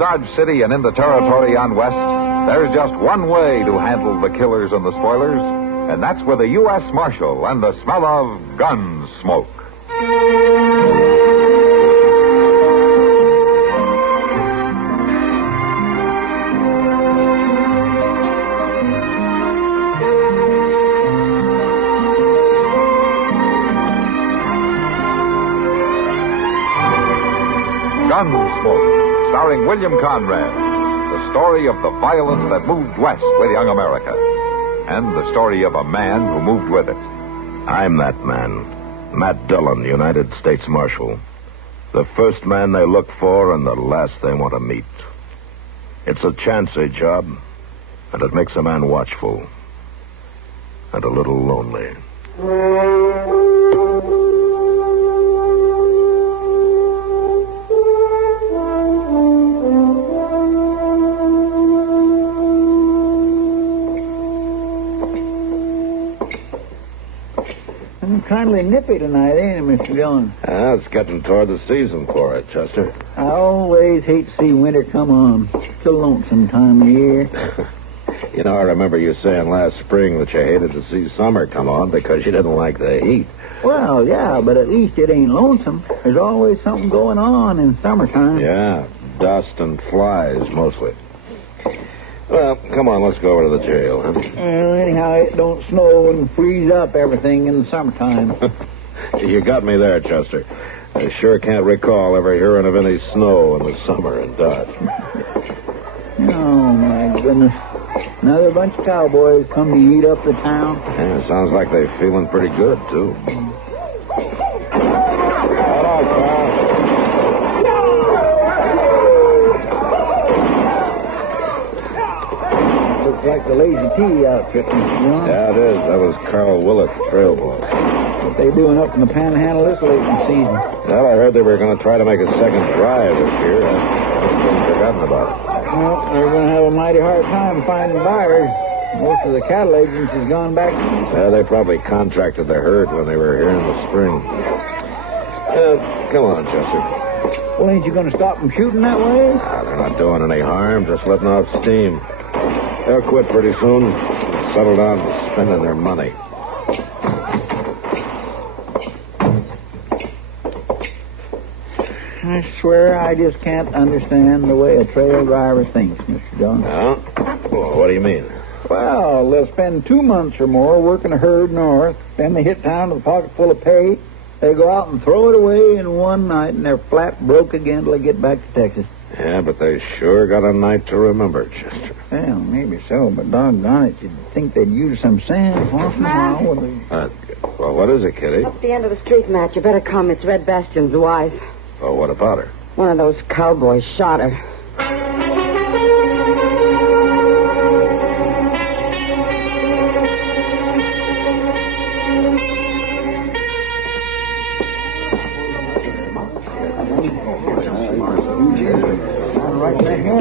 Dodge City and in the territory on West, there's just one way to handle the killers and the spoilers, and that's with a U.S. Marshal and the smell of Gunsmoke. Gunsmoke, starring William Conrad. The story of the violence that moved west with young America. And the story of a man who moved with it. I'm that man. Matt Dillon, United States Marshal. The first man they look for and the last they want to meet. It's a chancy job, and it makes a man watchful. And a little lonely. Kindly nippy tonight, ain't it, Mr. Dillon? It's getting toward the season for it, Chester. I always hate to see winter come on. It's a lonesome time of year. You know, I remember you saying last spring that you hated to see summer come on because you didn't like the heat. Well, yeah, but at least it ain't lonesome. There's always something going on in summertime. Yeah, dust and flies, mostly. Well, come on, let's go over to the jail, huh? Well, anyhow, it don't snow and freeze up everything in the summertime. You got me there, Chester. I sure can't recall ever hearing of any snow in the summer in Dodge. Oh, my goodness. Another bunch of cowboys come to eat up the town. Yeah, sounds like they're feeling pretty good, too. Hello, pal. Looks like the Lazy T outfit, Mr. John. Yeah, it is. That was Carl Willett, trail boss. What they doing up in the Panhandle this late in the season? Well, I heard they were going to try to make a second drive this year. I've been forgotten about it. Well, they're going to have a mighty hard time finding buyers. Most of the cattle agents has gone back. Yeah, they probably contracted the herd when they were here in the spring. Come on, Chester. Well, ain't you going to stop them shooting that way? They're not doing any harm, just letting off steam. They'll quit pretty soon. Settle down to spending their money. I swear I just can't understand the way a trail driver thinks, Mr. John. No? Well, what do you mean? Well, they'll spend 2 months or more working a herd north. Then they hit town with a pocket full of pay. They go out and throw it away in one night, and they're flat broke again till they get back to Texas. Yeah, but they sure got a night to remember, Chester. Well, maybe so, but doggone it, you'd think they'd use some sense once in a while, would they? Well, what is it, Kitty? Up at the end of the street, Matt. You better come. It's Red Bastion's wife. Oh, what about her? One of those cowboys shot her.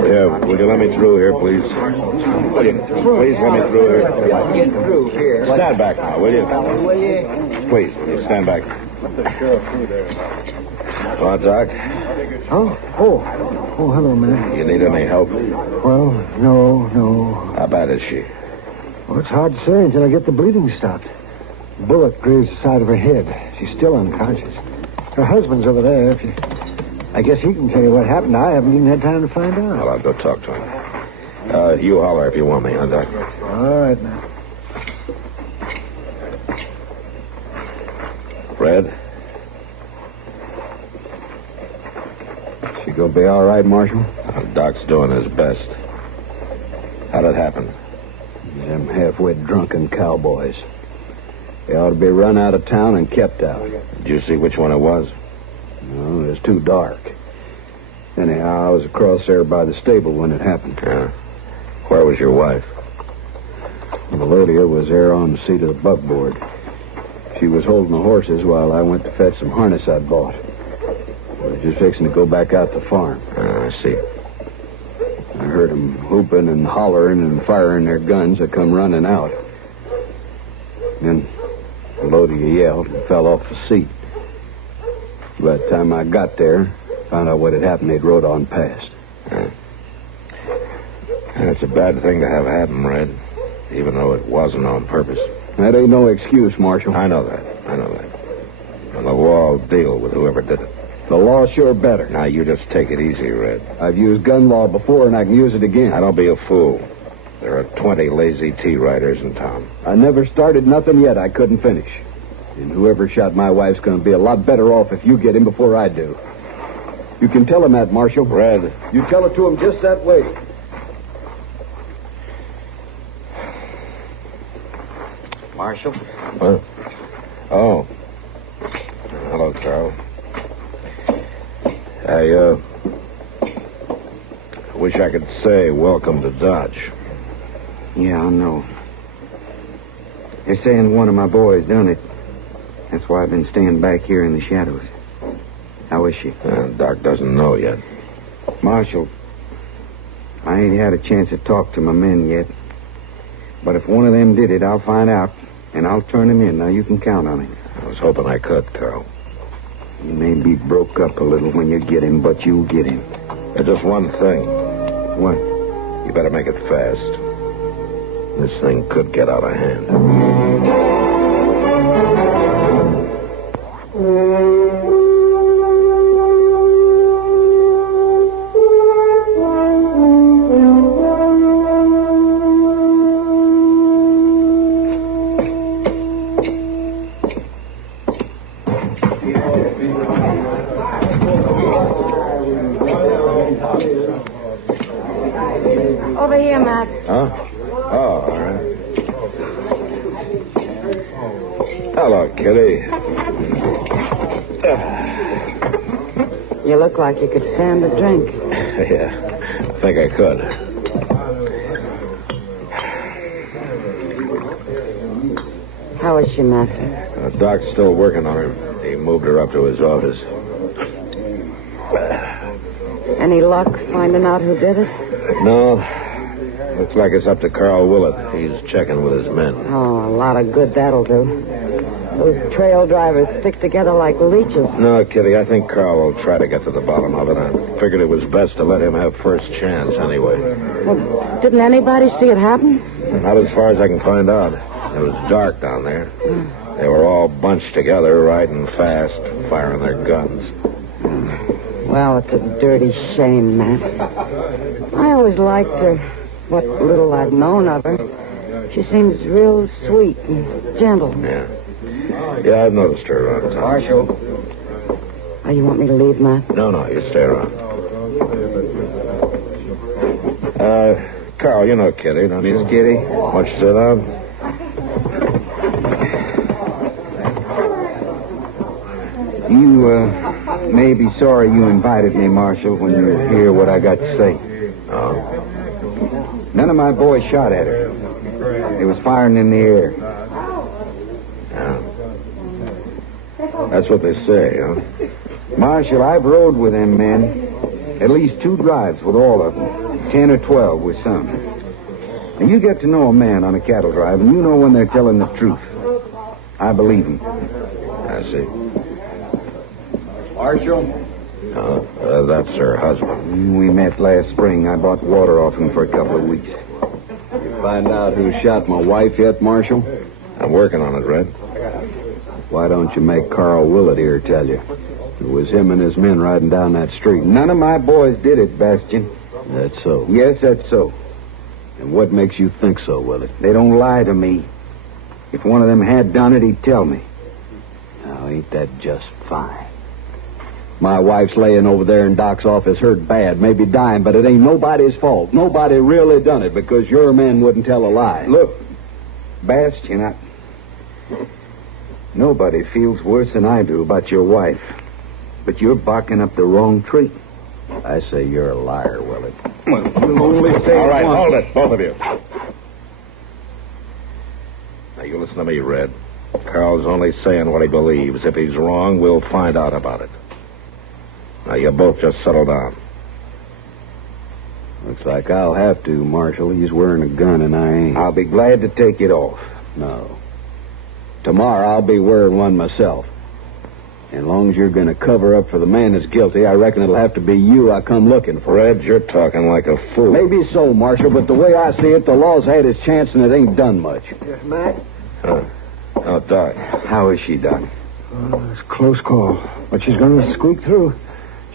Yeah, would you let me through here, please? Please let me through here. Get through here. Stand back now, will you? Will you? Please, will you stand back? Hello, Doc. Oh, hello, man. You need any help? Well, no. How bad is she? Well, it's hard to say until I get the bleeding stopped. A bullet grazed the side of her head. She's still unconscious. Her husband's over there. I guess he can tell you what happened. I haven't even had time to find out. Well, I'll go talk to him. You holler if you want me, huh, Doc? All right, man. Fred? She gonna be all right, Marshal? Doc's doing his best. How'd it happen? Them halfway drunken cowboys. They ought to be run out of town and kept out. Did you see which one it was? No, it was too dark. Anyhow, I was across there by the stable when it happened. Yeah. Where was your wife? Melodia was there on the seat of the buckboard. She was holding the horses while I went to fetch some harness I'd bought. We were just fixing to go back out to the farm. I see. I heard them whooping and hollering and firing their guns. I come running out. Then Melodia yelled and fell off the seat. By the time I got there, found out what had happened, they'd rode on past. That's a bad thing to have happen, Red, even though it wasn't on purpose. That ain't no excuse, Marshal. I know that. And the law will deal with whoever did it. The law's sure better. Now, you just take it easy, Red. I've used gun law before, and I can use it again. Now, don't be a fool. There are 20 lazy T-writers in town. I never started nothing yet I couldn't finish. And whoever shot my wife's going to be a lot better off if you get him before I do. You can tell him that, Marshal. Red. You tell it to him just that way. Marshal? What? Oh. Hello, Carl. I wish I could say welcome to Dodge. Yeah, I know. They're saying one of my boys done it. That's why I've been staying back here in the shadows. How is she? Doc doesn't know yet. Marshal, I ain't had a chance to talk to my men yet. But if one of them did it, I'll find out, and I'll turn him in. Now, you can count on it. I was hoping I could, Carl. He may be broke up a little when you get him, but you'll get him. Just one thing. What? You better make it fast. This thing could get out of hand. Over here, Matt. Huh? Oh, all right. Hello, Kitty. You look like you could stand a drink. Yeah, I think I could. How is she, Matt? Doc's still working on her. He moved her up to his office. Any luck finding out who did it? No. Looks like it's up to Carl Willett. He's checking with his men. Oh, a lot of good that'll do. Those trail drivers stick together like leeches. No, Kitty, I think Carl will try to get to the bottom of it. I figured it was best to let him have first chance anyway. Well, didn't anybody see it happen? Not as far as I can find out. It was dark down there. They were all bunched together, riding fast, firing their guns. Well, it's a dirty shame, Matt. I always liked her, what little I've known of her. She seems real sweet and gentle. Yeah, I've noticed her around town. Marshal. Oh, you want me to leave, Matt? No, you stay around. Carl, you know Kitty, don't you? Miss Kitty? Why don't you sit down? You, may be sorry you invited me, Marshal, when you hear what I got to say. Oh. None of my boys shot at her. They was firing in the air. Yeah. That's what they say, huh? Marshal, I've rode with them men. At least 2 drives with all of them. 10 or 12 with some. And you get to know a man on a cattle drive, and you know when they're telling the truth. I believe them. I see. Marshal? That's her husband. We met last spring. I bought water off him for a couple of weeks. You find out who shot my wife yet, Marshal? I'm working on it, Red. Why don't you make Carl Willett here tell you? It was him and his men riding down that street. None of my boys did it, Bastian. That's so. Yes, that's so. And what makes you think so, Willett? They don't lie to me. If one of them had done it, he'd tell me. Now, ain't that just fine? My wife's laying over there in Doc's office hurt bad, maybe dying, but it ain't nobody's fault. Nobody really done it because your men wouldn't tell a lie. Look, Bastian, nobody feels worse than I do about your wife. But you're barking up the wrong tree. I say you're a liar, Willett. Well, you'll only say All right, once. hold it, both of you. Now, you listen to me, Red. Carl's only saying what he believes. If he's wrong, we'll find out about it. Now, you both just settle down. Looks like I'll have to, Marshal. He's wearing a gun and I ain't. I'll be glad to take it off. No. Tomorrow I'll be wearing one myself. As long as you're going to cover up for the man that's guilty, I reckon it'll have to be you I come looking for. Red, you're talking like a fool. Maybe so, Marshal, but the way I see it, the law's had its chance and it ain't done much. Yes, Matt? Oh, Doc. How is she, Doc? It's a close call, but she's going to squeak through.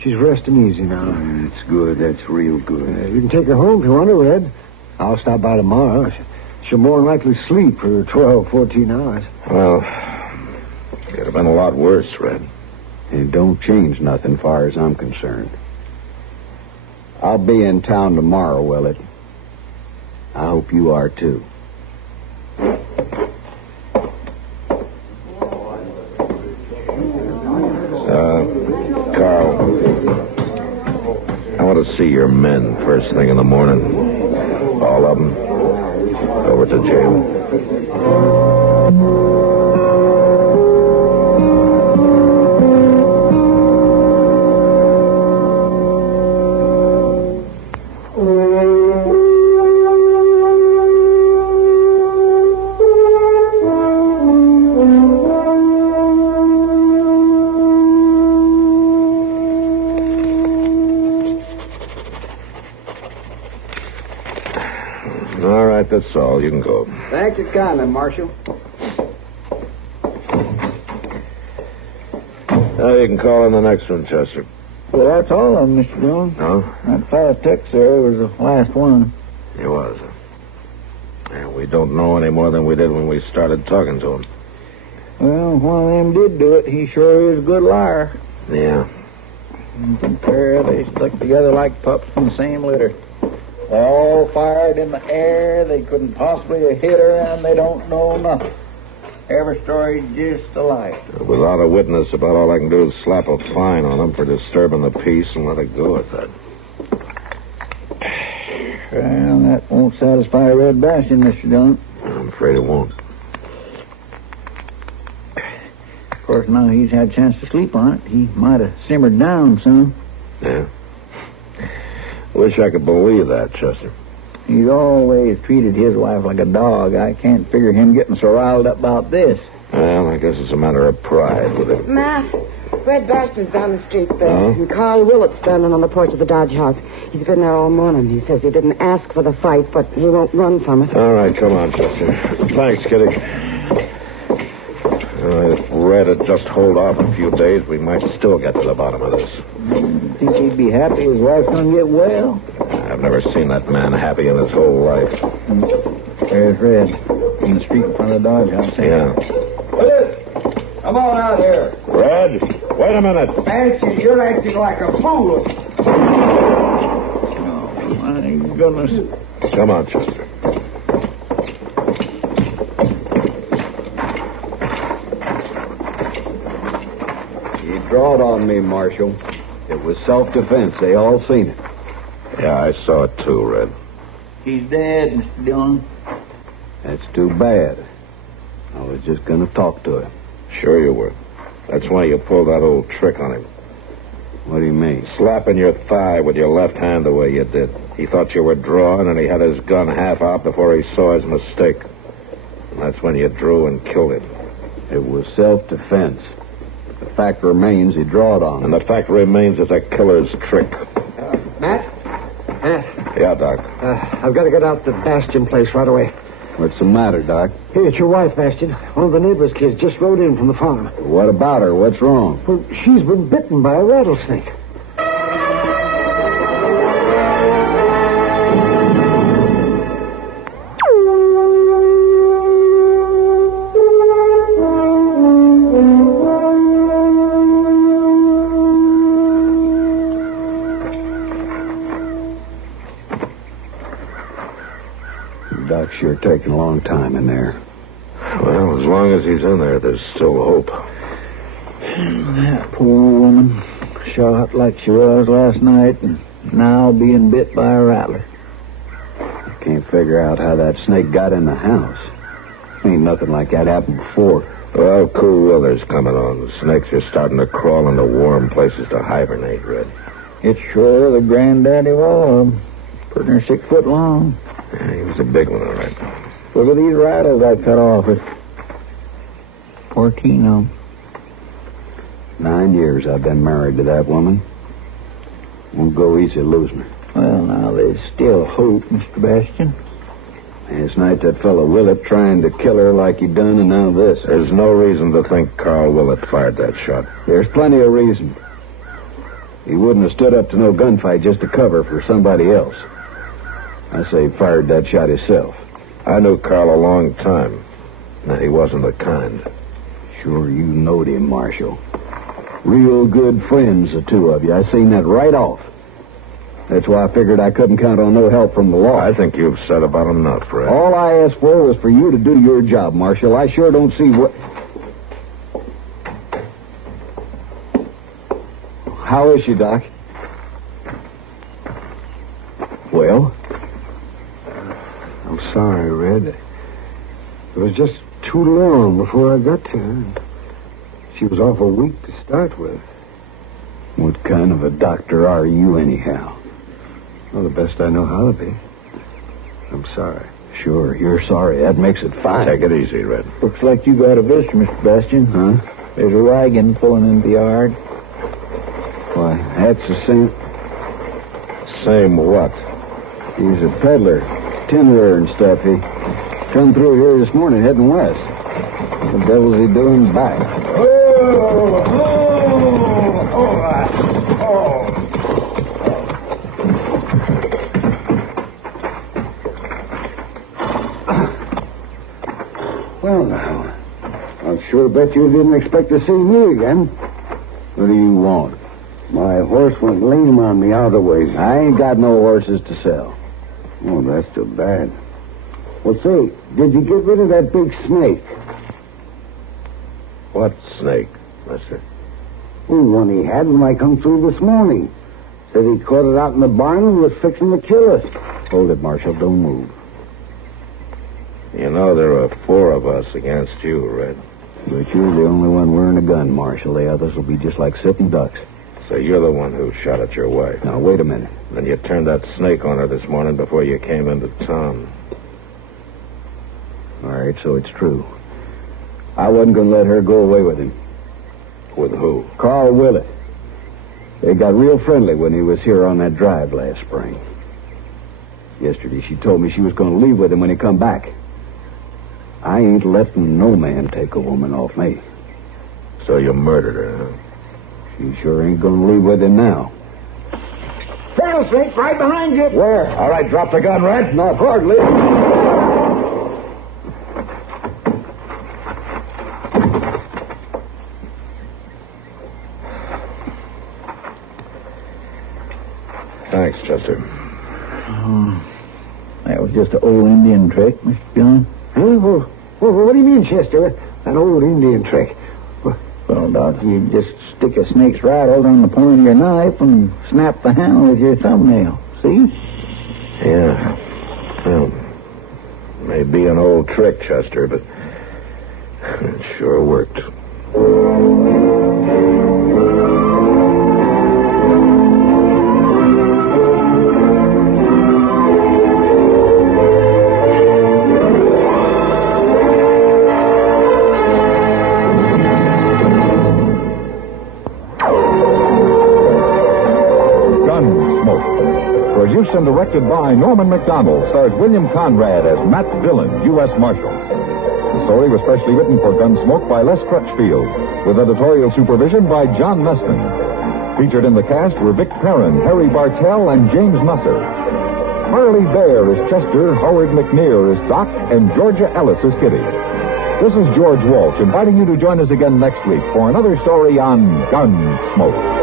She's resting easy now. That's good. That's real good. You can take her home if you want to, Red. I'll stop by tomorrow. She'll more than likely sleep for 12, 14 hours. Well, it could have been a lot worse, Red. It don't change nothing far as I'm concerned. I'll be in town tomorrow, will it? I hope you are, too. Carl, I want to see your men first thing in the morning. All of them. Over to jail. All right, that's all. You can go. Thank you kindly, Marshal. Now you can call in the next one, Chester. Well, that's all of them, Mr. Dillon. No? That fast text there was the last one. He was. And we don't know any more than we did when we started talking to him. Well, one of them did do it. He sure is a good liar. Yeah. Compare, they stuck together like pups in the same litter. All fired in the air. They couldn't possibly have hit her, and they don't know nothing. Every story just alike. Without a witness, about all I can do is slap a fine on them for disturbing the peace and let it go at that. Well, that won't satisfy Red Bastion, Mr. Dillon. I'm afraid it won't. Of course, now he's had a chance to sleep on it. He might have simmered down some. Yeah. Wish I could believe that, Chester. He's always treated his wife like a dog. I can't figure him getting so riled up about this. Well, I guess it's a matter of pride with him. Matt, Red Baston's down the street there. Huh? And Carl Willett's standing on the porch of the Dodge House. He's been there all morning. He says he didn't ask for the fight, but he won't run from it. All right, come on, Chester. Thanks, Kitty. If Red had just hold off a few days, we might still get to the bottom of this. Think he'd be happy his wife's going to get well? I've never seen that man happy in his whole life. There's Red in the street in front of the Dodge House. Yeah. Come on out here. Red, wait a minute. Nancy, you're acting like a fool. Oh, my goodness. Come on, Chester. You drawed on me, Marshal. It was self-defense. They all seen it. Yeah, I saw it too, Red. He's dead, Mr. Dillon. That's too bad. I was just going to talk to him. Sure you were. That's why you pulled that old trick on him. What do you mean? Slapping your thigh with your left hand the way you did. He thought you were drawing, and he had his gun half out before he saw his mistake. And that's when you drew and killed him. It was self-defense. The fact remains he drawed on. And the fact remains it's a killer's trick. Matt? Yeah, Doc. I've got to get out to the Bastion place right away. What's the matter, Doc? Hey, it's your wife, Bastion. One of the neighbor's kids just rode in from the farm. What about her? What's wrong? Well, she's been bitten by a rattlesnake. Doc's sure taking a long time in there. Well, as long as he's in there, there's still hope. That poor woman, shot like she was last night, and now being bit by a rattler. I can't figure out how that snake got in the house. Ain't nothing like that happened before. Well, cool weather's coming on. The snakes are starting to crawl into warm places to hibernate, Red. It's sure the granddaddy of all of them. Pretty near 6 foot long. Yeah, he was a big one, all right. Look at these rattles I cut off it. 14 of them. 9 years I've been married to that woman. Won't go easy losing her. Well, now, there's still hope, Mr. Bastian. Last night that fellow Willett trying to kill her like he done, and now this. There's no reason to think Carl Willett fired that shot. There's plenty of reason. He wouldn't have stood up to no gunfight just to cover for somebody else. I say he fired that shot himself. I knew Carl a long time. Now, he wasn't the kind. Sure you knowed him, Marshal. Real good friends, the two of you. I seen that right off. That's why I figured I couldn't count on no help from the law. I think you've said about enough, Fred. All I asked for was for you to do your job, Marshal. I sure don't see what... How is she, Doc? Well? I'm sorry, Red. It was just too long before I got to her. She was awful weak to start with. What kind of a doctor are you, anyhow? Well, the best I know how to be. I'm sorry. Sure, you're sorry. That makes it fine. Take it easy, Red. Looks like you got a visitor, Mr. Bastian. Huh? There's a wagon pulling into the yard. Why, that's the same... Same what? He's a peddler, tinderer and stuff. He come through here this morning heading west. What the devil's he doing back? Well, now, I sure bet you didn't expect to see me again. What do you want? My horse went lame on me out of the way. I ain't got no horses to sell. Oh, that's too bad. Well, say, did you get rid of that big snake? What snake, mister? Oh, one he had when I come through this morning. Said he caught it out in the barn and was fixing to kill us. Hold it, Marshal. Don't move. You know there are 4 of us against you, Red. But you're the only one wearing a gun, Marshal. The others will be just like sitting ducks. So you're the one who shot at your wife. Now, wait a minute. Then you turned that snake on her this morning before you came into town. All right, so it's true. I wasn't going to let her go away with him. With who? Carl Willett. They got real friendly when he was here on that drive last spring. Yesterday she told me she was going to leave with him when he come back. I ain't letting no man take a woman off me. So you murdered her, huh? She sure ain't going to leave with him now. Rattlesnake right behind you. Where? All right, drop the gun, Red. Not hardly. Thanks, Chester. That was just an old Indian trick, Mr. Dillon. Huh? Well, what do you mean, Chester? That old Indian trick. Well, Doc, you just stick a snake's rattle on the point of your knife and snap the handle with your thumbnail. See? Yeah. Well, may be an old trick, Chester, but it sure worked. Produced and directed by Norman Macdonnell, stars William Conrad as Matt Dillon, U.S. Marshal. The story was specially written for Gunsmoke by Les Crutchfield, with editorial supervision by John Meston. Featured in the cast were Vic Perrin, Harry Bartell, and James Musser. Harley Bear is Chester, Howard McNear is Doc, and Georgia Ellis is Kitty. This is George Walsh inviting you to join us again next week for another story on Gunsmoke.